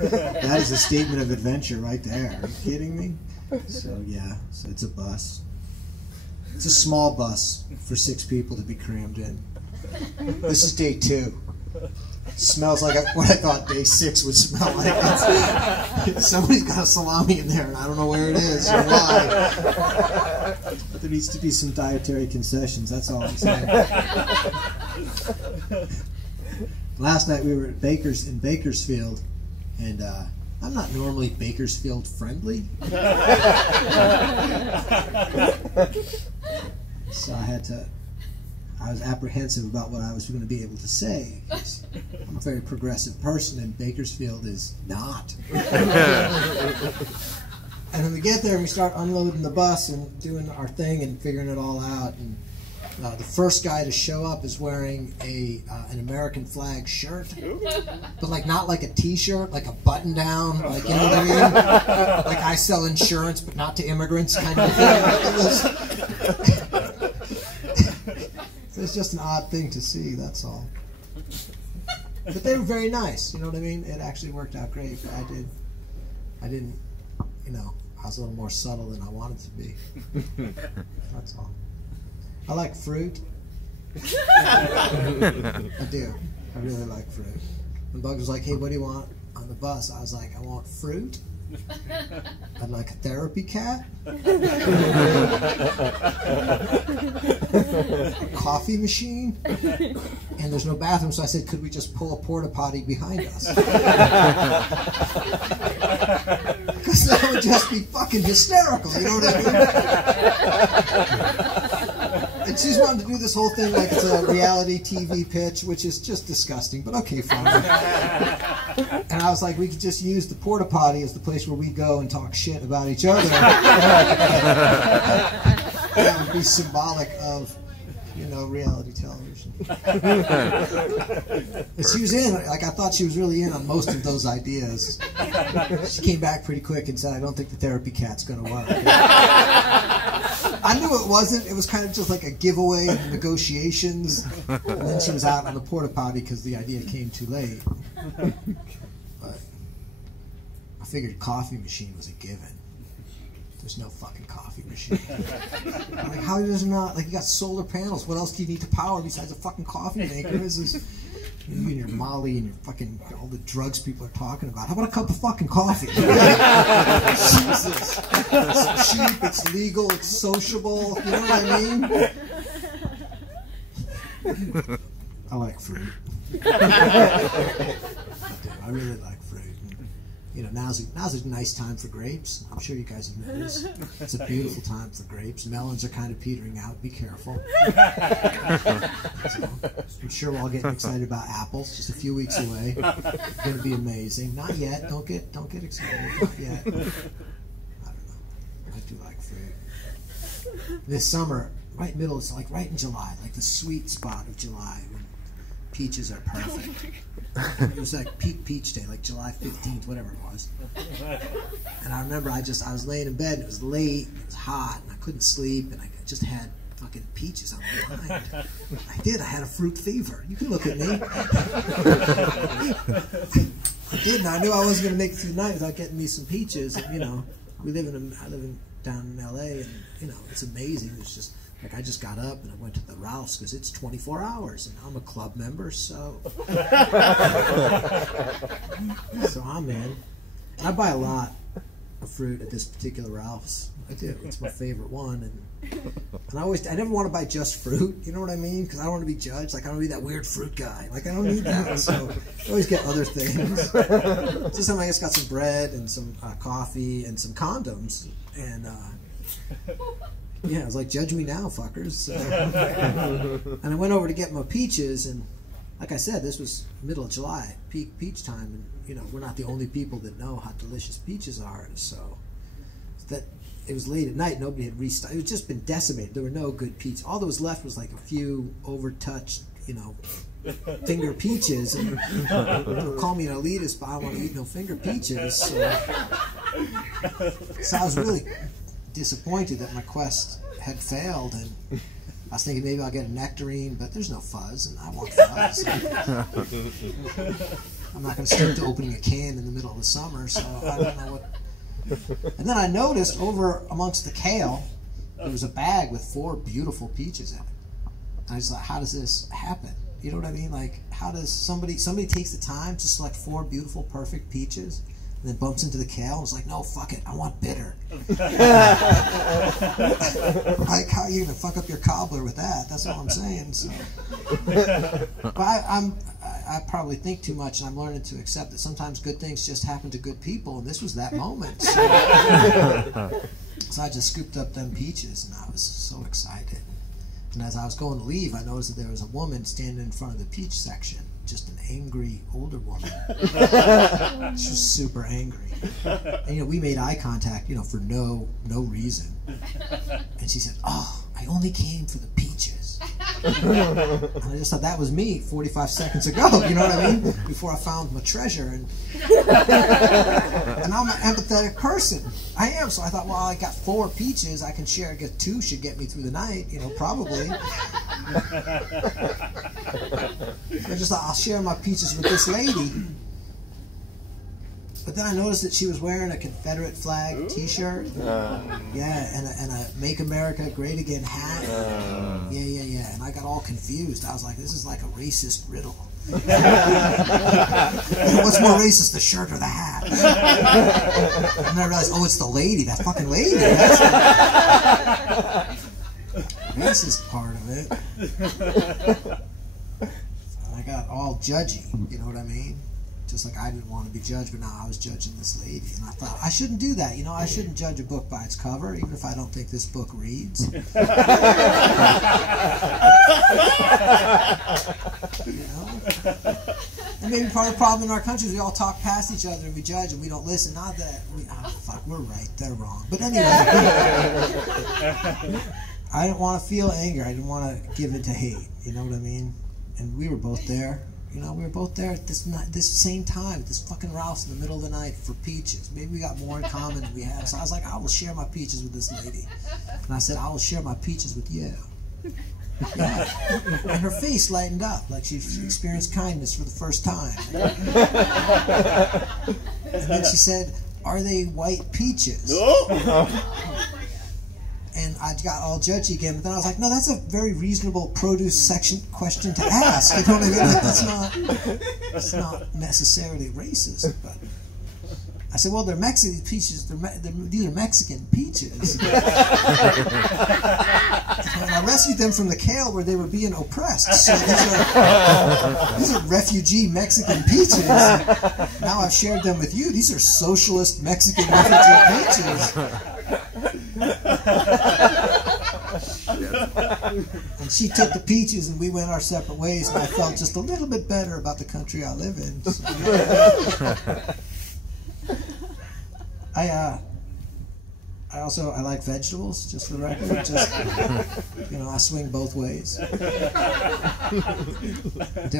That is a statement of adventure right there. Are you kidding me? So yeah, so it's a bus. It's a small bus for 6 people to be crammed in. This is day 2. It smells like what I thought day 6 would smell like. Somebody's got a salami in there, and I don't know where it is or why. But there needs to be some dietary concessions. That's all I'm saying. Last night we were at in Bakersfield, and I'm not normally Bakersfield friendly. So I was apprehensive about what I was going to be able to say. I'm a very progressive person, and Bakersfield is not. And then we get there and we start unloading the bus and doing our thing and figuring it all out. And the first guy to show up is wearing an American flag shirt, but like not like a T-shirt, like a button-down, like, you know what I mean? Like I sell insurance, but not to immigrants, kind of thing. It's just an odd thing to see. That's all. But they were very nice. You know what I mean? It actually worked out great. But I didn't. You know, I was a little more subtle than I wanted to be. That's all. I like fruit. I do. I really like fruit. When Bug was like, "Hey, what do you want on the bus?" I was like, "I want fruit. I'd like a therapy cat, a coffee machine, and there's no bathroom." So I said, "Could we just pull a porta potty behind us?" Because that would just be fucking hysterical. You know what I mean? And she's wanted to do this whole thing like it's a reality TV pitch, which is just disgusting, but okay, fine. And I was like, we could just use the porta potty as the place where we go and talk shit about each other. That would be symbolic of, you know, reality television. And she was in, like, I thought she was really in on most of those ideas. She came back pretty quick and said, "I don't think the therapy cat's going to work." I knew it wasn't. It was kind of just like a giveaway in the negotiations. And then she was out on the porta potty because the idea came too late. But I figured coffee machine was a given. There's no fucking coffee machine. Like, how is there not? Like, you got solar panels. What else do you need to power besides a fucking coffee maker? This is you and your Molly and your fucking all the drugs people are talking about. How about a cup of fucking coffee? Jesus. It's cheap, it's legal, it's sociable. You know what I mean? I like fruit. I really like fruit. You know, now's a nice time for grapes. I'm sure you guys have noticed. It's a beautiful time for grapes. Melons are kind of petering out. Be careful. So, I'm sure we're all getting excited about apples. Just a few weeks away. It's going to be amazing. Not yet. Don't get excited. Not yet. I don't know. I do like fruit. This summer, right middle, it's like right in July, like the sweet spot of July when peaches are perfect. It was like peak peach day, like July 15th, whatever it was. And I remember I was laying in bed, and it was late, and it was hot, and I couldn't sleep, and I just had fucking peaches on my mind. I had a fruit fever. You can look at me. I did, and I knew I wasn't going to make it through the night without getting me some peaches. And, you know, I live down in LA, and, you know, it's amazing. It's just, like, I just got up and I went to the Ralph's because it's 24 hours, and I'm a club member, so I'm in. And I buy a lot of fruit at this particular Ralph's. I do. It's my favorite one, and I never want to buy just fruit. You know what I mean? Because I don't want to be judged. Like, I don't want to be that weird fruit guy. Like, I don't need that. So I always get other things. This time I just got some bread and some coffee and some condoms, and yeah, I was like, judge me now, fuckers. And I went over to get my peaches, and like I said, this was middle of July, peak peach time, and you know, we're not the only people that know how delicious peaches are. So that it was late at night, nobody had restocked. It had just been decimated. There were no good peaches. All that was left was like a few overtouched, you know, finger peaches. And call me an elitist, but I don't want to eat no finger peaches. So I was really disappointed that my quest had failed, and I was thinking maybe I'll get a nectarine, but there's no fuzz, and I want fuzz. I'm not going to stick to opening a can in the middle of the summer, so I don't know what. And then I noticed over amongst the kale, there was a bag with 4 beautiful peaches in it. And I was like, how does this happen? You know what I mean? Like, how does somebody takes the time to select 4 beautiful, perfect peaches, and then bumps into the kale and is like, no, fuck it, I want bitter. Like, how are you gonna fuck up your cobbler with that? That's all I'm saying. So. But I probably think too much, and I'm learning to accept that sometimes good things just happen to good people, and this was that moment. So, so I just scooped up them peaches, and I was so excited. And as I was going to leave, I noticed that there was a woman standing in front of the peach section, just an angry older woman. She was super angry. And we made eye contact, for no reason. And she said, "Oh, I only came for the peaches." And I just thought that was me 45 seconds ago, you know what I mean? Before I found my treasure. And I'm an empathetic person. I am. So I thought, well, I got 4 peaches. I can share. I guess 2 should get me through the night, probably. I just thought, I'll share my peaches with this lady. But then I noticed that she was wearing a Confederate flag T-shirt. Yeah, and a Make America Great Again hat. Yeah. And I got all confused. I was like, this is like a racist riddle. What's more racist, the shirt or the hat? And I realized, oh, it's the lady, that fucking lady. That's the racist part of it. And I got all judgy, you know what I mean? Just like I didn't want to be judged, but now I was judging this lady. And I thought, I shouldn't do that. I shouldn't judge a book by its cover, even if I don't think this book reads. And maybe part of the problem in our country is we all talk past each other and we judge and we don't listen. Not that we're right, they're wrong. But anyway, I didn't want to feel anger. I didn't want to give it to hate. You know what I mean? And we were both there. We were both there at this same time, at this fucking Ralph's in the middle of the night for peaches. Maybe we got more in common than we have. So I was like, I will share my peaches with this lady. And I said, I will share my peaches with you. Yeah. And her face lightened up like she experienced kindness for the first time. And then she said, are they white peaches? No. And I got all judgy again, but then I was like, no, that's a very reasonable produce section question to ask. You know what I mean? It's not necessarily racist, but I said, well, they're Mexican peaches. These are Mexican peaches. And I rescued them from the kale where they were being oppressed. So these are refugee Mexican peaches. Now I've shared them with you. These are socialist Mexican refugee peaches. And she took the peaches and we went our separate ways, and I felt just a little bit better about the country I live in. So, I like vegetables, just for the record. I swing both ways. I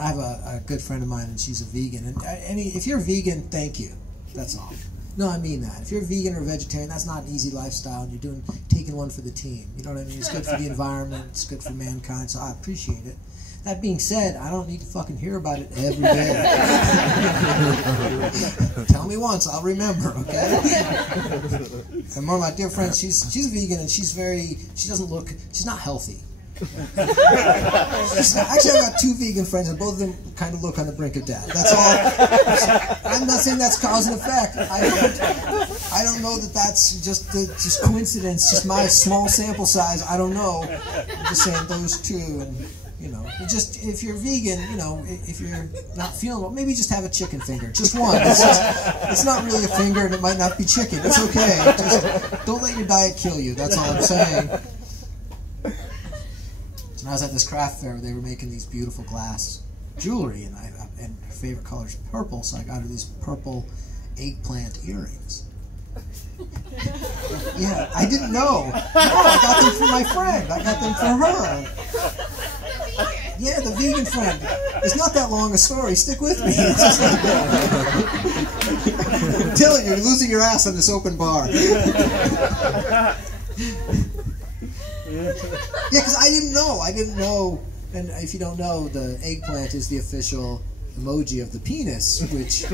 have a good friend of mine, and she's a vegan. And if you're vegan, thank you. That's all. No, I mean that. If you're vegan or vegetarian, that's not an easy lifestyle, and you're taking one for the team. You know what I mean? It's good for the environment. It's good for mankind, so I appreciate it. That being said, I don't need to fucking hear about it every day. Tell me once, I'll remember, okay? And one of my dear friends, she's vegan, and she's not healthy. Actually, I've got 2 vegan friends, and both of them kind of look on the brink of death. That's all. I'm not saying that's cause and effect. I don't know that that's just coincidence, just my small sample size. I don't know. I'm just saying those 2, and if you're vegan, if you're not feeling well, maybe just have a chicken finger, just one. It's not really a finger, and it might not be chicken. It's okay. Just don't let your diet kill you. That's all I'm saying. And I was at this craft fair where they were making these beautiful glass jewelry, and her favorite color is purple, so I got her these purple eggplant earrings. Yeah, I didn't know. No, I got them for my friend. I got them for her. Yeah, the vegan friend. It's not that long a story. Stick with me. It's just like that. I'm telling you, you're losing your ass on this open bar. Yeah, because I didn't know. And if you don't know, the eggplant is the official emoji of the penis, which,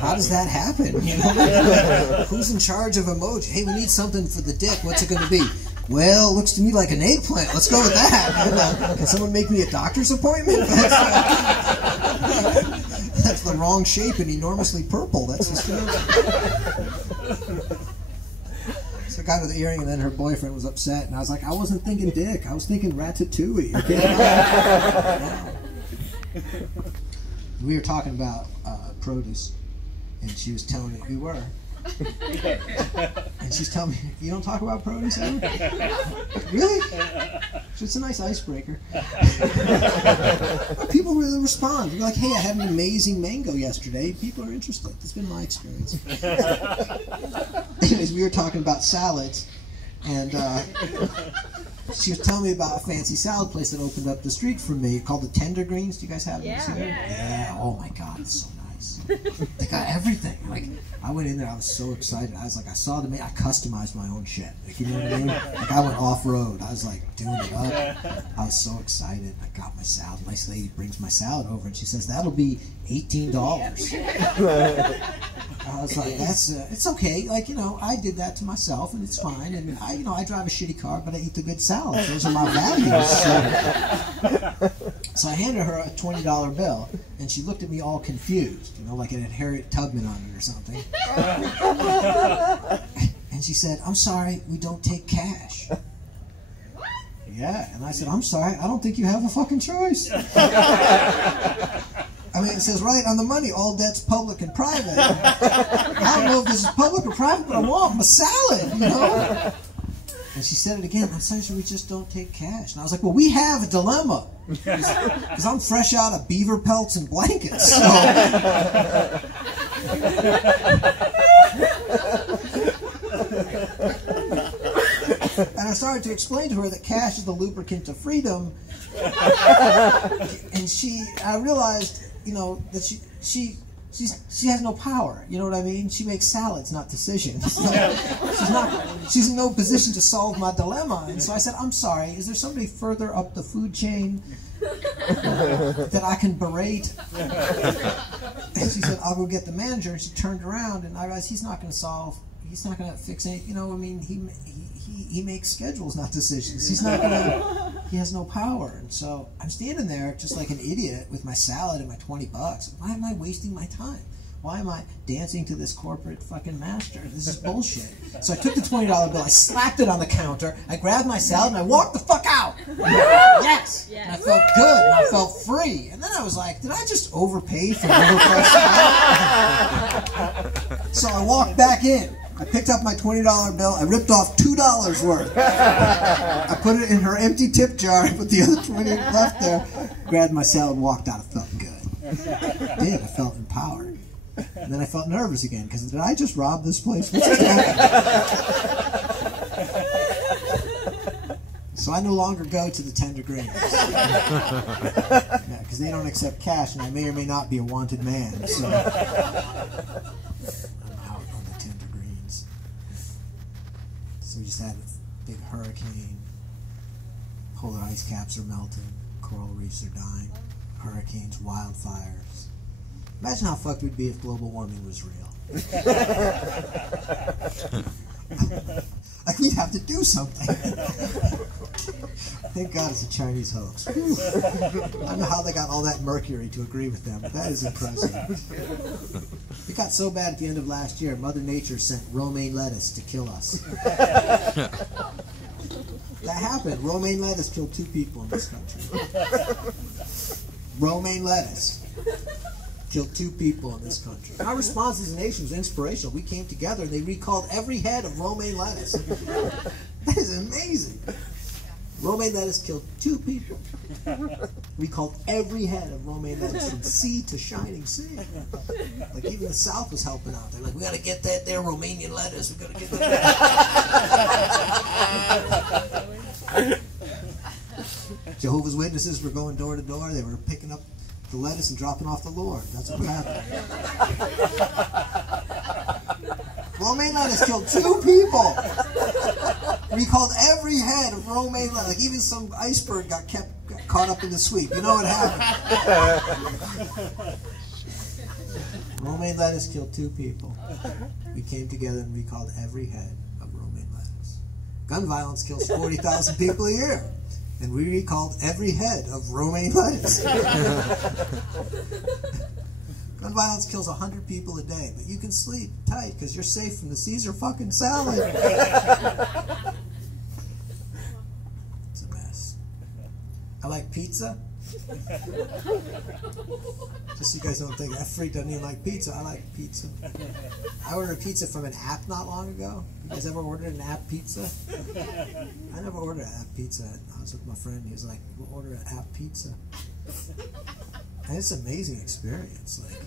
how does that happen? You know? Who's in charge of emoji? Hey, we need something for the dick. What's it going to be? Well, it looks to me like an eggplant. Let's go with that. Can someone make me a doctor's appointment? That's the wrong shape and enormously purple. That's the story. So I got her the earring, and then her boyfriend was upset, and I was like, I wasn't thinking dick. I was thinking ratatouille. Okay? We were talking about produce, and she was telling me we were. And she's telling me, you don't talk about produce ever? Really? So it's a nice icebreaker. People really respond. They're like, hey, I had an amazing mango yesterday. People are interested. That's been my experience. Anyways, we were talking about salads, and she was telling me about a fancy salad place that opened up the street from me called the Tender Greens. Do you guys have this here? Yeah. Oh my God, it's so nice. They got everything. Like, I went in there, I was so excited. I was like, I saw the I customized my own shit. Like, you know what I mean? Like, I went off-road. I was like doing it up. I was so excited. I got my salad. Nice lady brings my salad over, and she says, that'll be $18. I was like, that's it's okay. Like, you know, I did that to myself, and it's fine. And I, you know, I drive a shitty car, but I eat the good salad. Those are my values. So I handed her a $20 bill, and she looked at me all confused, you know, like it had Harriet Tubman on it or something. And she said, I'm sorry, we don't take cash. What? Yeah, and I said, I'm sorry, I don't think you have a fucking choice. I mean, it says right on the money, all debts public and private. I don't know if this is public or private, but I want my salad, you know? And she said it again, I'm sorry, we just don't take cash. And I was like, well, we have a dilemma. Because I'm fresh out of beaver pelts and blankets. So. And I started to explain to her that cash is the lubricant to freedom. And I realized, you know, that she has no power. You know what I mean? She makes salads, not decisions. So she's in no position to solve my dilemma. And so I said, I'm sorry, is there somebody further up the food chain that I can berate? And she said, I'll go get the manager. And she turned around, and I realized he's not going to fix anything. You know, I mean, he makes schedules, not decisions. He has no power. And so I'm standing there just like an idiot with my salad and my $20. Why am I wasting my time? Why am I dancing to this corporate fucking master? This is bullshit. So I took the $20 bill, I slapped it on the counter, I grabbed my salad, and I walked the fuck out. Yes! And I felt good, and I felt free. And then I was like, did I just overpay for overpriced salad? So I walked back in. I picked up my $20 bill, I ripped off $2 worth. I put it in her empty tip jar, I put the other 20 left there, grabbed my salad, walked out. It felt good. I did, I felt empowered. And then I felt nervous again, because did I just rob this place? What's happening? So I no longer go to the Tender Greens. Because they don't accept cash, and I may or may not be a wanted man. So I'm out on the Tender Greens. So we just had a big hurricane. Polar ice caps are melting. Coral reefs are dying. Hurricanes, wildfires. Imagine how fucked we'd be if global warming was real. Like, we'd have to do something. Thank God it's a Chinese hoax. I don't know how they got all that mercury to agree with them, but that is impressive. It got so bad at the end of last year, Mother Nature sent romaine lettuce to kill us. That happened. Romaine lettuce killed 2 people in this country. Romaine lettuce killed 2 people in this country. Our response as a nation was inspirational. We came together and they recalled every head of romaine lettuce. That is amazing. Romaine lettuce killed 2 people. Recalled every head of romaine lettuce from sea to shining sea. Like, even the South was helping out. They're like, we gotta get that there Romanian lettuce. We gotta get that. Jehovah's Witnesses were going door to door. They were picking up the lettuce and dropping off the Lord. That's what happened. Romaine lettuce killed 2 people. Recalled every head of romaine lettuce. Like, even some iceberg got caught up in the sweep. You know what happened? Romaine lettuce killed 2 people. We came together and recalled every head of romaine lettuce. Gun violence kills 40,000 people a year. And we recalled every head of romaine lettuce. Gun violence kills 100 people a day, but you can sleep tight because you're safe from the Caesar fucking salad. It's a mess. I like pizza. Just so you guys don't think that freak doesn't even like pizza. I like pizza. I ordered a pizza from an app not long ago. You guys ever ordered an app pizza? I never ordered an app pizza. I was with my friend. He was like, "We'll order an app pizza." And it's an amazing experience. Like,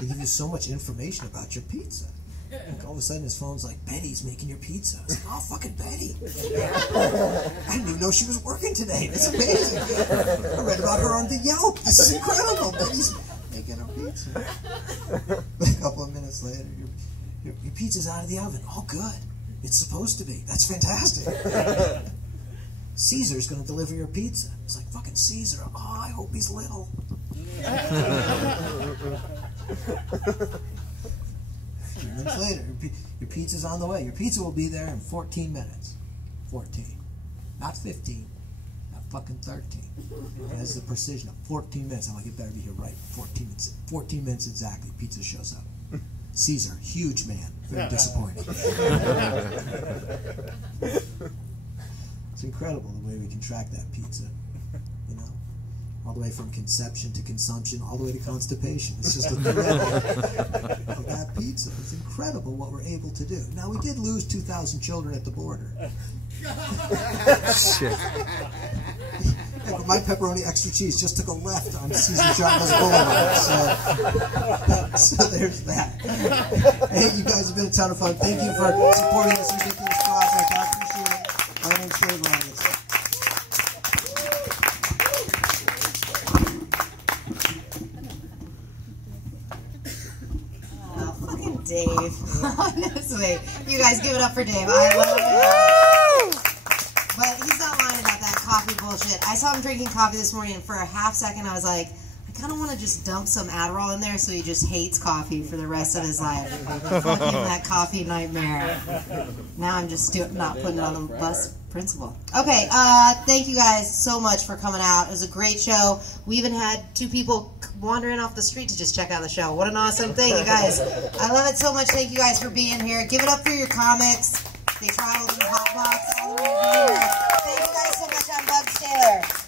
they give you so much information about your pizza. Like, all of a sudden his phone's like, "Betty's making your pizza." I was like, "Oh, fucking Betty." I didn't even know she was working today. It's amazing. I read about her on the Yelp. This is incredible. Betty's making her pizza. A couple of minutes later, your pizza's out of the oven. Oh, good. It's supposed to be. That's fantastic. Caesar's going to deliver your pizza. It's like, fucking Caesar. Oh, I hope he's little. A few minutes later, your pizza's on the way. Your pizza will be there in 14 minutes. 14. Not 15. Not fucking 13. It has the precision of 14 minutes. I'm like, it better be here right. 14 minutes. 14 minutes exactly. Pizza shows up. Caesar, huge man. Very disappointed. It's incredible the way we can track that pizza. You know? All the way from conception to consumption, all the way to constipation. It's just a thread of that pizza. It's incredible what we're able to do. Now, we did lose 2,000 children at the border. Shit. Yeah, but my pepperoni extra cheese just took a left on Cesar Chavez Boulevard. So there's that. Hey, you guys have been a ton of fun. Thank you for supporting this ridiculous project. I appreciate it. My name's Reinitz. Dave. Honestly. You guys give it up for Dave. I love it. But he's not lying about that coffee bullshit. I saw him drinking coffee this morning, and for a half second I was like, I kind of want to just dump some Adderall in there so he just hates coffee for the rest of his life. Fuck him, that coffee nightmare. Now I'm just not putting it on the bus principle. Okay, thank you guys so much for coming out. It was a great show. We even had 2 people wandering off the street to just check out the show. What an awesome thing, you guys. I love it so much. Thank you guys for being here. Give it up for your comics. They traveled in the hot box all the way here. Thank you guys so much. I'm Bug Taylor.